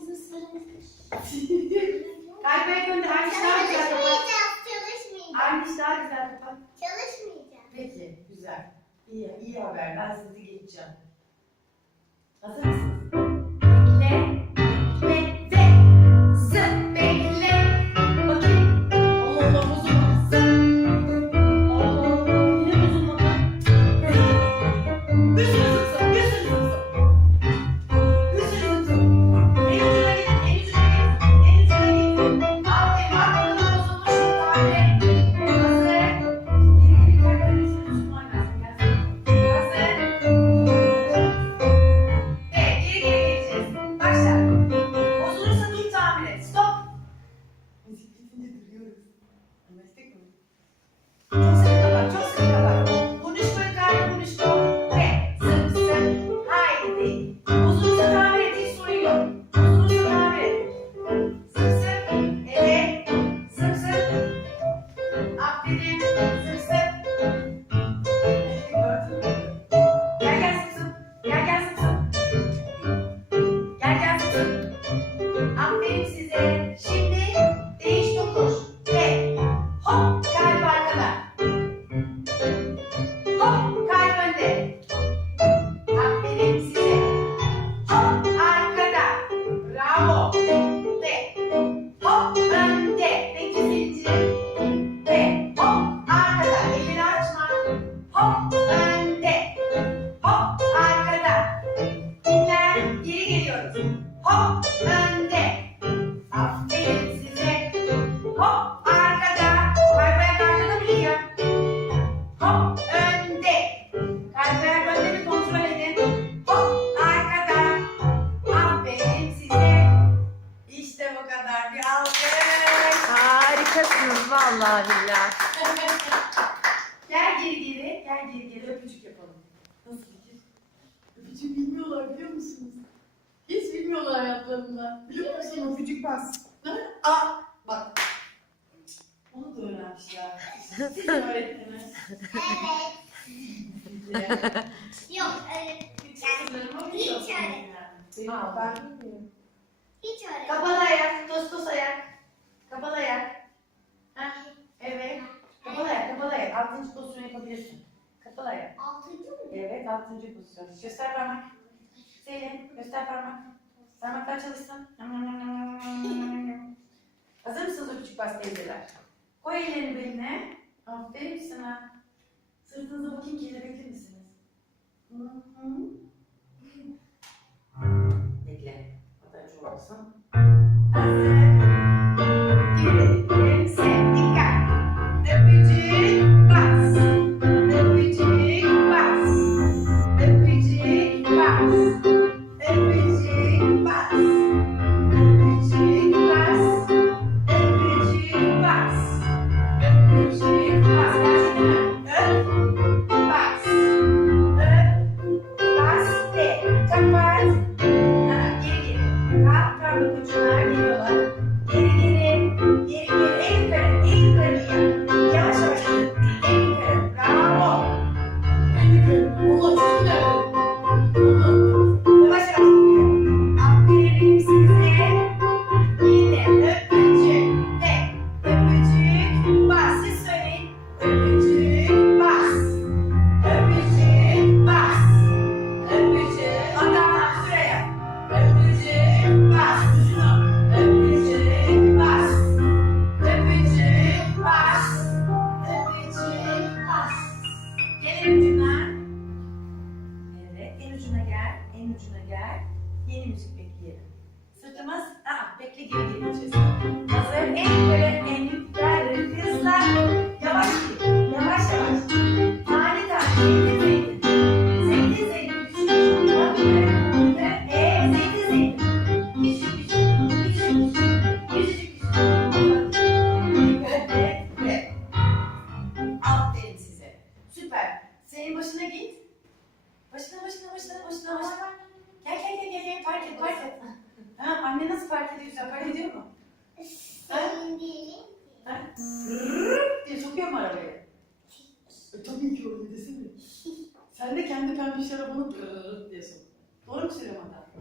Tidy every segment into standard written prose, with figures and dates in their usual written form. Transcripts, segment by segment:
bizim sırrımız. Kalbaya gönder. Aynı iş daha güzel kapat. Çalışmayacağız. Aynı iş daha güzel kapat. Çalışmayacağız. Peki, güzel. İyi haber. Ben sizi geçeceğim. Hazır mısınız? Bekle, bekle, zıp, bekle. Bakayım. Allah Allah, bozulma. Zıp. Allah Allah, yine bozulmadı. Bir sürü zıp zıp, bir sürü zıp zıp. Bir sürü zıp zıp. En ucuna git, en ucuna git, en ucuna git. Aferin, bakalım bozulmuş mu tane? Hazır. Geri geri kalplerin üstüne tutman lazım. Hazır. Evet, geri geleceğiz. Başla. Bozulursa dur, tamir et. Stop. Müzik bitince duruyoruz. Anlaştık mı? Çok sıkı kapat, çok sıkı kapat. Konuşma, yukarı konuşma. Ve zıp zıp. Haydi. Bozulursa tamir et, hiç sorun yok. Bozulursa tamir et. Zıp zıp. Evet. Zıp zıp. Aferin. Zıp zıp. Gördün mü? Gel gel zıp zıp. Gel gel zıp zıp. Gel gel zıp zıp. Aferin size. Şimdi değiş tokuş. Ve hop kalp arkada. Hop kalp önde. Aferin size. Hop arkada. Bravo. Ve hop önde. Bekle zincir. Ve hop arkada. Elini açma. Hop önde. Hop arkada. Dinlen. Geri geliyoruz. Hop önde. Aferin size. Hop arkada. Kalp arkada biliyor. Hop önde. Kalp önde bir kontrol edin. Hop arkada. Aferin size. İşte bu kadar. Bir alkış. Harikasınız vallahi billahi. Gel geri geri. Gel geri geri. Öpücük yapalım. Nasıl fikir? Öpücük bilmiyorlar biliyor musunuz? Hiç bilmiyorlar hayatlarında. Biliyor musunuz? Öpücük bas. Aa, bak. Onu da öğrenmişler. Siz de öğrettiniz. Evet. Yok öyle. Kızlarıma Hiç biliyorsunuz öyle. yani. Aa, ben bilmiyorum. Hiç öyle. Kapalı ayak, tostos ayak. Kapalı ayak. Heh, evet. Kapalı ayak, kapalı ayak. 6. pozisyon yapabilirsin. Kapalı ayak. 6. mı? Evet, 6. pozisyon. Göster parmak. Zeynep, göster parmak. Parmaklar çalışsın. Hazır mısınız öpücük bas teyzeler? Koy ellerini beline. Aferin sana. Sırtınıza bakayım, kelebekli misiniz? Hı hı. Bekle. Hatta çoğalsın. Hazır. Gülümse. Dikkat. Öpücük bas. Öpücük bas. Öpücük bas. Öpücük bas. Öpücük bas. Öpücük bas. Öpücük bas. Gerçekten öp. Bas. Öp. Bas. De. Kapat. Ha, geri geri. Kalk parmak uçlar geliyorlar. Geri geri. Geri geri. En yukarı. En yukarı yap. Yavaş yavaş. En yukarı. Bravo. En yukarı. Allah üstüne. Allah. Yavaş yavaş gidiyor. Aferin size. Yine öpücük. De. Öpücük. Bas. Siz söyleyin. Öpücük. Bas. Öpücük. Bas. Öpücük. Hatta şuraya. Öpücük. Bas. Öpücük. Bas. Öpücük. Bas. Öpücük. Bas. Gel en ucuna. Evet, en ucuna gel. En ucuna gel. Yeni müzik bekleyelim. Sırtımız, bekle geri geleceğiz. Hazır, en yukarı, en yukarı. Hızla. Yavaş git. Yavaş yavaş. Tane tane. Zeytin zeytin. Zeytin zeytin. Küçük. Bak yukarı. Zeytin zeytin. Küçük küçük. Küçük küçük. Küçücük küçük. Evet. Aferin size. Süper. Senin başına git. Başına. Gel. Fark et. Ha, anne nasıl fark ediyor? Güzel fark ediyor mu? Senin değilim. Ha? Rrrr diye sokuyor mu arabaya? Tabii ki öyle desene. Sen de kendi pembe şarabını diye sok. Doğru mu söylüyorum hatta?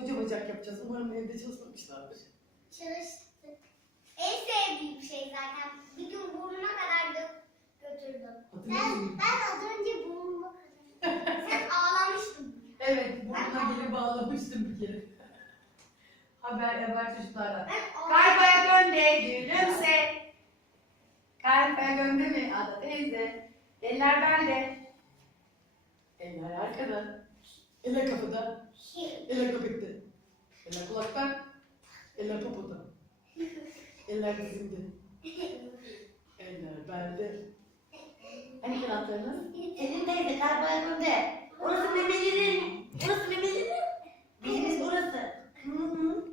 Koca bacak yapacağız. Umarım evde çalışmamışlardır. Çalıştık. En sevdiğim şey zaten. Bir gün burnuna kadar götürdüm. Ben az önce burnuma kadar. Sen ağlamıştın. Evet, burnuna gelip bağlamıştım bir kere. Haber çocuklarla. Ben Kalp ayak önde, gülümse. Kalp ayak önde mi? Ada teyze. Eller bende. Eller arkada. Eller kapıda. Eller köpekte. Eller kulakta. Eller popoda. Eller dizimde. Eller belde. Hani kanatlarınız? Senin teyze kalp ayak önde. Orası memelerin. Orası memelerin. Belimiz burası. Hı hı.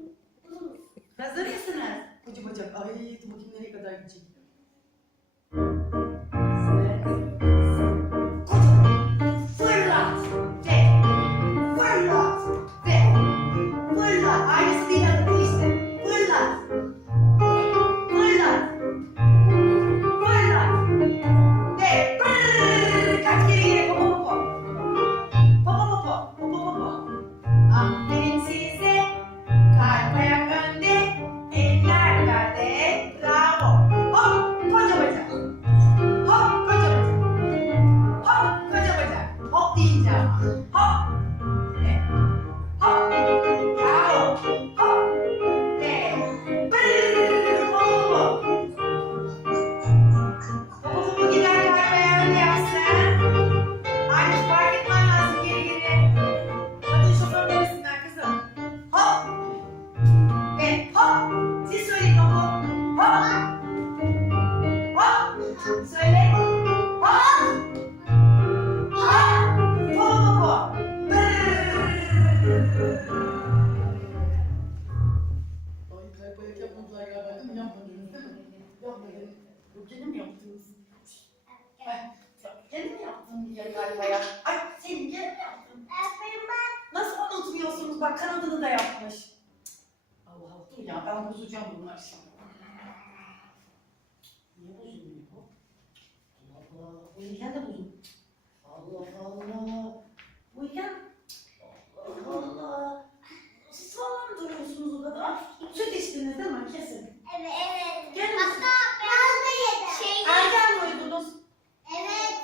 Hazır mısınız? Koca bacak. Ay, dur bakayım nereye kadar gidecek. Fırlat ve fırlat ve fırlat. Aynısı değil adı değişti. Fırlat. Fırlat. Fırlat. Ve pırrrr. Kaç kere geri popo popo. Popo popo. Popo popo. Aferin size. Kalp ayak önde. Eller bende. Bravo. Hop koca bacak. Hop koca bacak. Hop koca bacak. Hop deyince ama. Hop. Ve hop. Bravo. Hop. Ve pırrrr. Popo popo gider kalp ayağını yapsın. Aynı fark etmen lazım geri geri. Hadi şoför demesinler kızım. Hop. Ve hop. Siz söyleyin popo. Hop. Hop. Söyle. Hop. Hop. Popo popo. Ay kalp ayak yapmadılar galiba değil mi? Yapmadınız değil mi? Yapmadınız. Yok gene mi yaptınız? Gene mi yaptın diye kalp ayak? Ay senin gene mi yaptın? Nasıl unutmuyorsunuz? Bak kanadını da yapmış. Allah Allah dur ya ben bozacağım bunları şimdi. Niye bozulmuyor bu? Allah Allah. Bu ilken de bozuldu. Allah Allah. Bu ilken. Allah Allah. Siz falan mı duruyorsunuz o kadar? Süt içtiniz değil mi? Kesin. Evet, evet. Gel Hatta ben de yedim. Erken mi uyudunuz? Evet.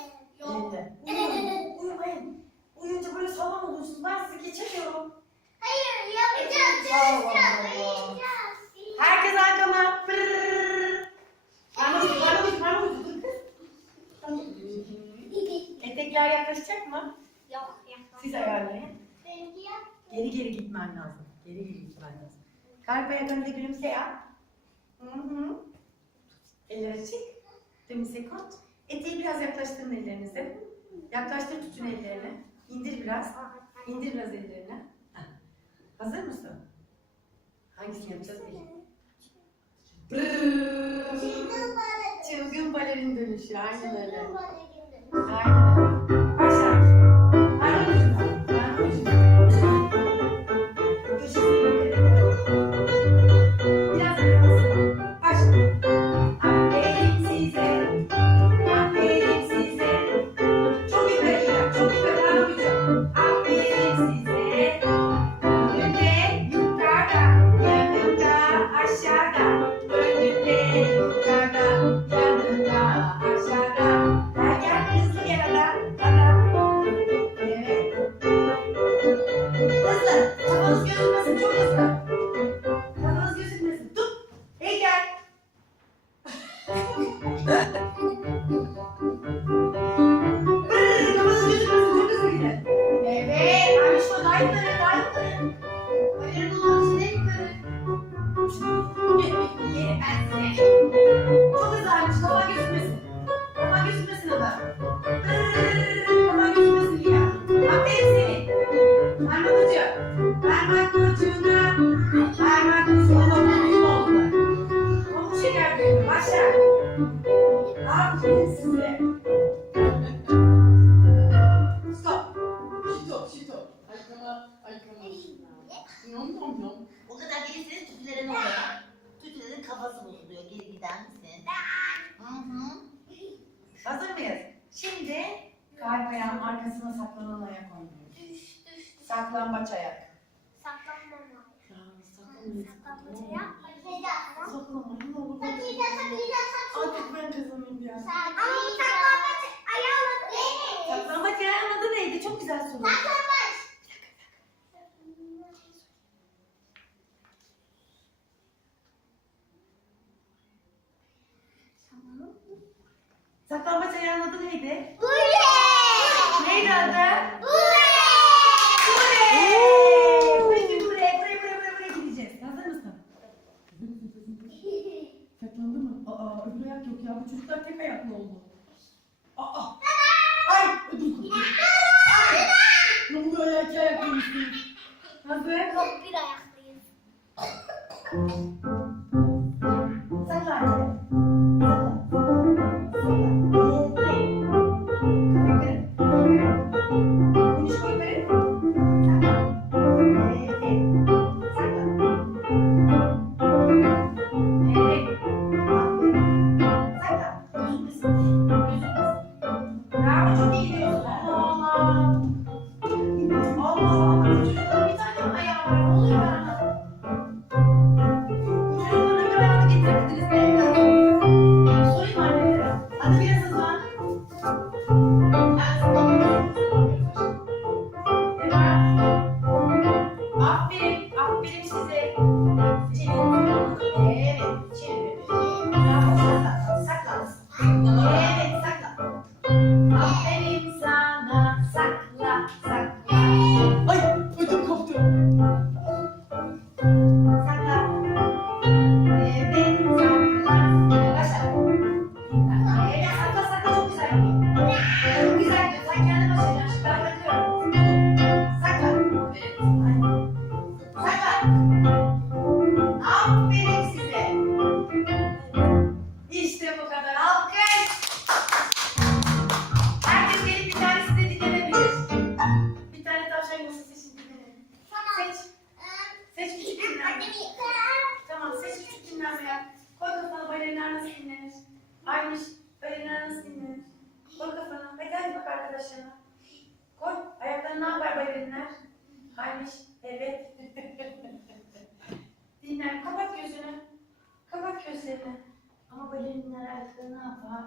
Uyumayın. Uyumayın. Uyuyunca böyle salak oluyorsunuz. Ben sizi geçemiyorum. Hayır, yapacağız, Allah çalışacağız, Allah. uyuyacağız. Herkes arkama. Parmak ucu dur kız. Etekler yaklaşacak mı? Yok, yapmam. Siz ayarlayın. Benimki yap. Geri geri gitmen lazım. Geri geri gitmen lazım. Kalp ayak önde gülümse yap. Hı hı. Eller açık. Dönümse kot. Eteği biraz yaklaştırın ellerinizi. Yaklaştır tutun ellerini. İndir biraz. İndir biraz ellerini. Heh. Hazır mısın? Hangisini yapacağız bilin. Çılgın balerin dönüşü. Aynen öyle. Aynen öyle. Başla. Parmak ucuna. Parmak ucuna. Köşesini yukarı. Biraz kalsın. Başla. Aferin size. Aferin size. Çok yukarı yap. Çok yukarı. Parmak ucu. Aferin size. Önünde, yukarıda, yanında, aşağıda. Önünde, yukarıda, yanında, aşağıda. Gel hızlı gel adam. Evet. Hızlı. Kafanız gözükmesin. Çok hızlı. Kafanız gözükmesin. Tut. Hey gel. Kafanız gözükmesin. Çok hızlı gidin. Evet. Aynı şu daha yukarı. Daha yukarı. Ayarın olması ne yukarı? Yerim ben seni. Çok hızlıymış. Kafan gözükmesin. Kafan gözükmesin adam. Kafan gözükmesin ya. Aferin seni. Parmak ucu. Parmak ucuna. Parmak ucuna. Düğüm oldu. Pamuk şeker düğümü. Başla. Aferin size. Stop. Stop. Arkama. Yom yom yom. O kadar gelirseniz tütülerin oraya. Tütülerin kafası bozuluyor. Geri gider misin? Hı hı. Hazır mıyız? Şimdi kalp ayağın arkasına saklanan ayak oynuyoruz. Düş. Saklambaç ayak. Saklanma. Saklama. Ne olur. Saklayacağız. Artık ben kazanayım ya. Ama bu saklambaç ayağımda değil. Saklambaç ayağın adı neydi? Çok güzel soru. Saklambaç. Saklambaç ayağın adı neydi? Buraya. Neydi adı? Buraya. Peki buraya gideceğiz. Hazır mısın? Saklandı mı? Aa, öbür ayak yok ya. Bu çocuklar tek ayaklı oldu. Aa! Ay! Ödüm koptu. Ay! Ne oluyor ya? İki ayaklıymışsınız. Hazır? Yok, bir ayaklıyız. Sakla anne. Bravo, çok iyi gidiyorsun. Allah Allah. Allah Allah. Çocukların bir tane mi ayağı var? Ne oluyor ya? Çocuklara göre ayağını getirebildiniz mi evladım? Sorayım annelere. Hadi biraz hızlan. Aferin, aferin size. Evet, çevir. Bravo, saklan. Evet, saklan. Aferin sana, sakla. Ay, ödüm koptu. Sakla. Evet, sakla. Başla. Evet, sakla, çok güzel gidiyor. Çok güzel gidiyor. Sen kendi başına. Ben bakıyorum. Sakla. Evet. Sakla. Aferin size. İşte bu kadar. Alkış. Herkes gelip bir tanesi de dinlenebilir. Bir tane tavşan yuvası seçin dinlenelim. Seç. Seç küçük dinlenme. Tamam, seç küçük dinlenme yap. Koy kafana, balerinler nasıl dinlenir? Aymış, balerinler nasıl dinlenir? Koy kafana. Hadi bak arkadaşlarına. Koy. Ayaklarını ne yapar balerinler? Aymış, evet. Dinlen. Kapat gözünü. Kapat gözlerini. Ama balerinler ayaklarını ne yapar?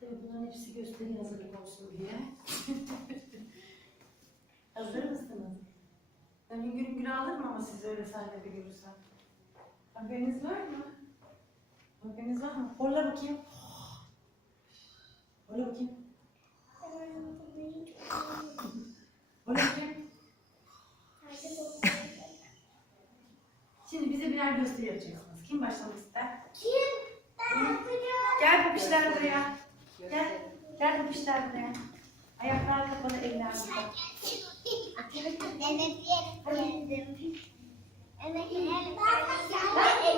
Tabii bunların hepsi gösteri hazırlık olsun diye. Hazır mısınız? Ben hüngür hüngür alırım ama siz öyle sahnede görürsem. Haberiniz var mı? Haberiniz var mı? Horla bakayım. Horla bakayım. Horla bakayım. Şimdi bize birer gösteri yapacaksınız. Kim başlamak ister? Kim? Ben yapacağım. Gel popişler buraya. Gel. Gel popişler buraya. Ayaklar kapalı, eller kapalı.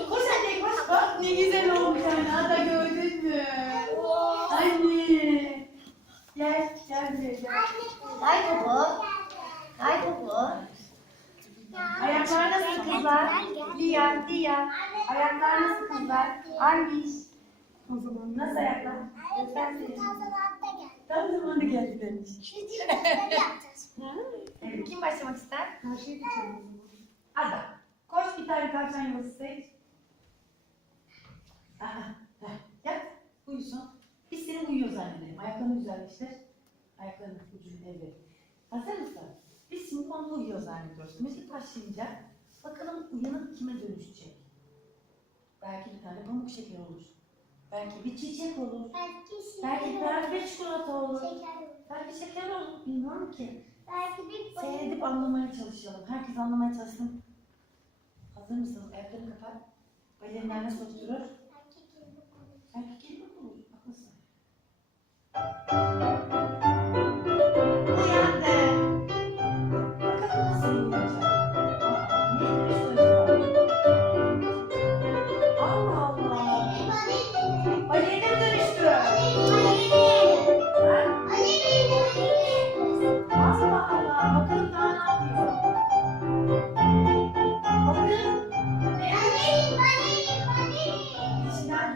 Koş anne, koş. Bak ne güzel oldu bir tane. Ada gördün mü? Anne. Gel, gel buraya gel. Kay topu. Ayaklar nasıl kızlar? Lia. Ayaklar nasıl kızlar? Angiş. O zaman nasıl ayaklar? Göstersene. Tam zamanı geldi demiş. Evet, kim başlamak ister? Karşıya geçelim o zaman. Ada. Koş bir tane tavşan yuvası seç. Yat. Uyusun. Biz senin uyuyor zannedelim. Ayaklarını güzelleştir. Ayaklarını ucunu evet. Hazır mısın? Biz şimdi onu uyuyor zannediyoruz. Müzik başlayınca bakalım uyanıp kime dönüşecek? Belki bir tane pamuk şeker olur. Belki bir çiçek olur. Belki pembe çikolata olur. Belki şeker olur. Bilmiyorum ki. Seyredip anlamaya çalışalım. Herkes anlamaya çalışsın. Hazır mısınız? Ayaklarını kapat. Balerinler nasıl oturur? Belki kelebek olur. Haklısın. Uyandı. Bakalım nasıl uyanacak? Niye dönüştü acaba? Allah Allah. Balerine mi dönüştü? Allah Allah. Bakalım daha ne yapıyor? Bakın. İçinden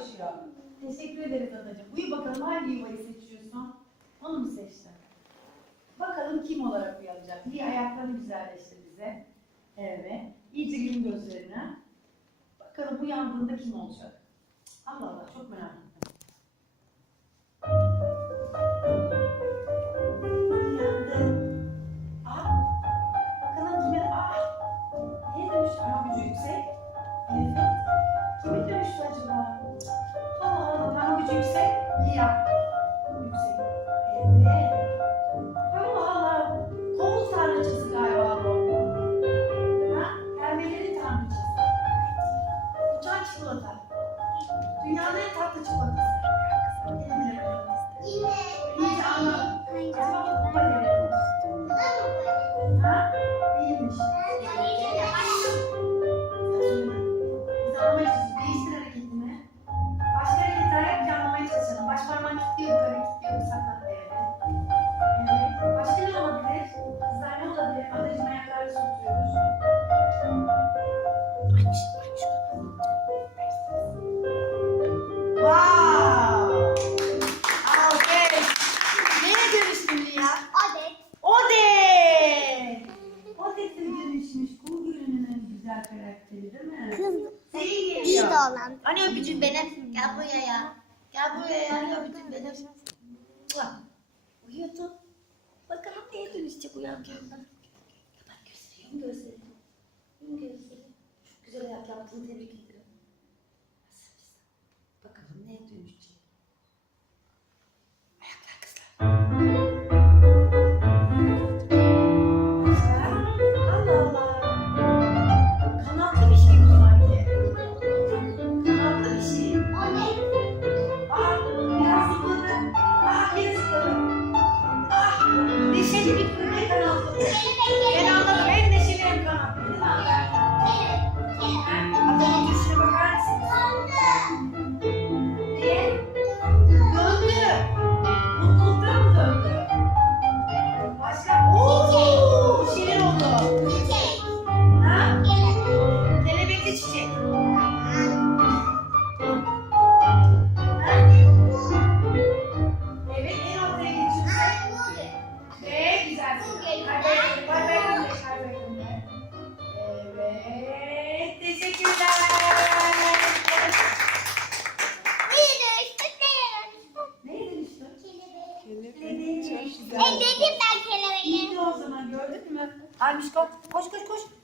koşuyor. Teşekkür ederiz adacığım. Uyu bakalım hangi yuvayı seçiyorsun? Onu mu seçtin? Bakalım kim olarak uyanacak? İyi ayaklarını güzelleştir bize. Evet. İyice yum gözlerini. Bakalım uyandığında kim olacak? Allah Allah çok merak ettim. Uyandı. Bakalım kime? Neye dönüştü? Gücü yüksek. Evet. Kime dönüştü acaba? Allah Allah. Ama gücü yüksek. Lia. Yüksek. Evet. Allah Allah. Kol tanrıçası galiba bu. Hermelerin tanrıçası. Uçan çikolata. Dünyanın en tatlı çikolatası. Yine. İyice anlat. Acaba bu kupa ne? Ha? Değilmiş. Biz anlamayız. Değiştir hareketini. Başka hareketler yap ki anlamaya çalışalım. Baş parmağın kilitliyor yukarı, kilitliyor saklan. Evet. Evet. Başka ne olabilir? Kızlar ne olabilir? Adacığım ayaklarla tutuyoruz. Wow! Alkış! Neye dönüştün Lia? Adet. Odet! Odet'e dönüşmüş. Kum Gölü'nün en güzel karakteri değil mi? Kız. Senin İyi geliyor. de olan. Hani öpücük benim. Gel buraya. Gel buraya. Hani öpücük benim. Mua. Uyudu. Bakalım neye dönüşecek uyanırken. Kapat gözleri. Yum gözleri. Yum gözleri. Çok güzel ayak yaptın. Tebrik ederim.